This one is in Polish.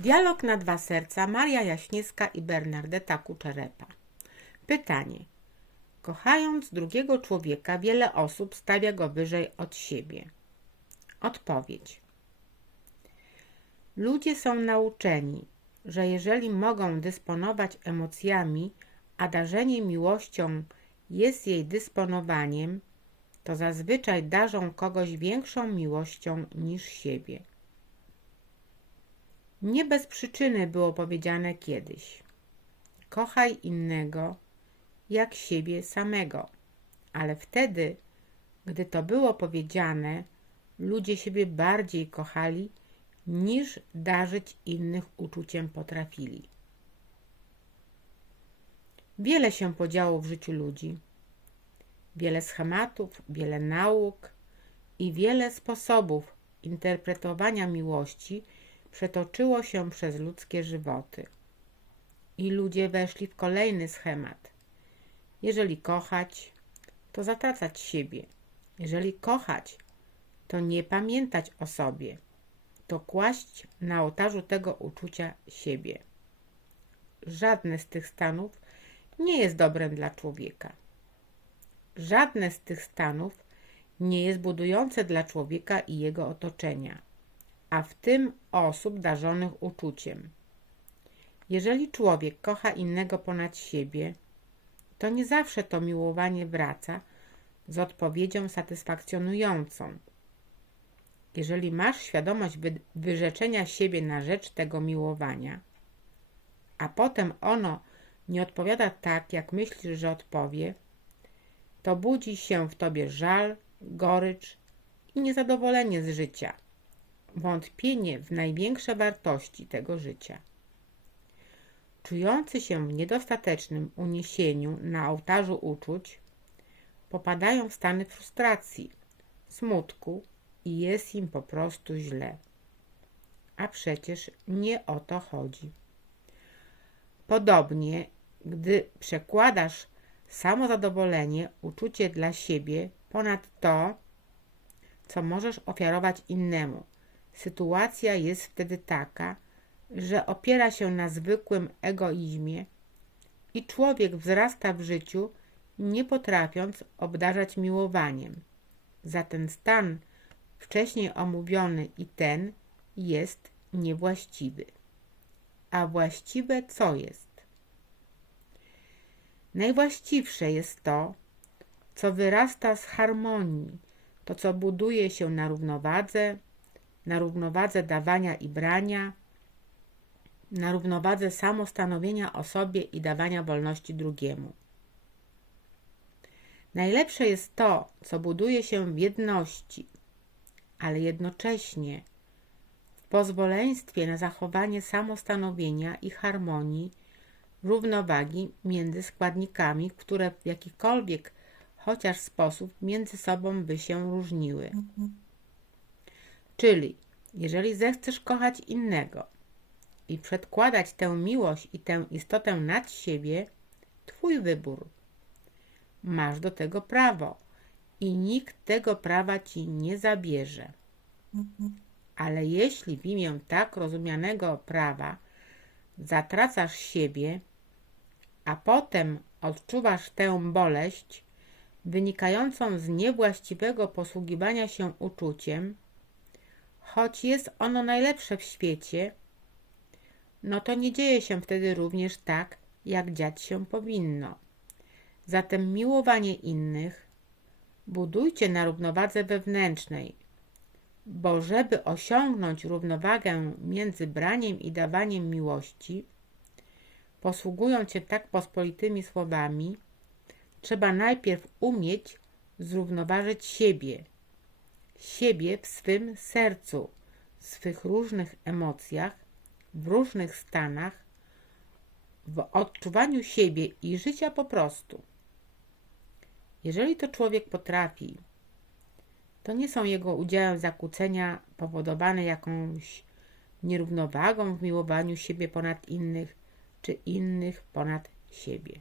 Dialog na dwa serca Maria Jaśniewska i Bernardeta Kuczerepa. Pytanie. Kochając drugiego człowieka, wiele osób stawia go wyżej od siebie. Odpowiedź. Ludzie są nauczeni, że jeżeli mogą dysponować emocjami, a darzenie miłością jest jej dysponowaniem, to zazwyczaj darzą kogoś większą miłością niż siebie. Nie bez przyczyny było powiedziane kiedyś: Kochaj innego jak siebie samego. Ale wtedy, gdy to było powiedziane, ludzie siebie bardziej kochali niż darzyć innych uczuciem potrafili. Wiele się podziało w życiu ludzi. Wiele schematów, wiele nauk i wiele sposobów interpretowania miłości przetoczyło się przez ludzkie żywoty. I ludzie weszli w kolejny schemat. Jeżeli kochać, to zatracać siebie. Jeżeli kochać, to nie pamiętać o sobie. To kłaść na ołtarzu tego uczucia siebie. Żadne z tych stanów nie jest dobrem dla człowieka. Żadne z tych stanów nie jest budujące dla człowieka i jego otoczenia, a w tym osób darzonych uczuciem. Jeżeli człowiek kocha innego ponad siebie, to nie zawsze to miłowanie wraca z odpowiedzią satysfakcjonującą. Jeżeli masz świadomość wy wyrzeczenia siebie na rzecz tego miłowania, a potem ono nie odpowiada tak, jak myślisz, że odpowie, to budzi się w tobie żal, gorycz i niezadowolenie z życia, wątpienie w największe wartości tego życia. Czujący się w niedostatecznym uniesieniu na ołtarzu uczuć, popadają w stany frustracji, smutku i jest im po prostu źle. A przecież nie o to chodzi. Podobnie, gdy przekładasz samozadowolenie, uczucie dla siebie ponad to, co możesz ofiarować innemu, sytuacja jest wtedy taka, że opiera się na zwykłym egoizmie i człowiek wzrasta w życiu, nie potrafiąc obdarzać miłowaniem. Za ten stan wcześniej omówiony i ten jest niewłaściwy. A właściwe co jest? Najwłaściwsze jest to, co wyrasta z harmonii, to co buduje się na równowadze, na równowadze dawania i brania, na równowadze samostanowienia o sobie i dawania wolności drugiemu. Najlepsze jest to, co buduje się w jedności, ale jednocześnie w pozwoleństwie na zachowanie samostanowienia i harmonii, równowagi między składnikami, które w jakikolwiek chociaż sposób między sobą by się różniły. Czyli, jeżeli zechcesz kochać innego, i przedkładać tę miłość i tę istotę nad siebie, Twój wybór. Masz do tego prawo i nikt tego prawa Ci nie zabierze. Ale jeśli w imię tak rozumianego prawa zatracasz siebie, a potem odczuwasz tę boleść wynikającą z niewłaściwego posługiwania się uczuciem, choć jest ono najlepsze w świecie, no to nie dzieje się wtedy również tak, jak dziać się powinno. Zatem miłowanie innych budujcie na równowadze wewnętrznej, bo żeby osiągnąć równowagę między braniem i dawaniem miłości, posługując się tak pospolitymi słowami, trzeba najpierw umieć zrównoważyć siebie, siebie w swym sercu, w swych różnych emocjach, w różnych stanach, w odczuwaniu siebie i życia po prostu. Jeżeli to człowiek potrafi, to nie są jego udziałem zakłócenia powodowane jakąś nierównowagą w miłowaniu siebie ponad innych, czy innych ponad siebie.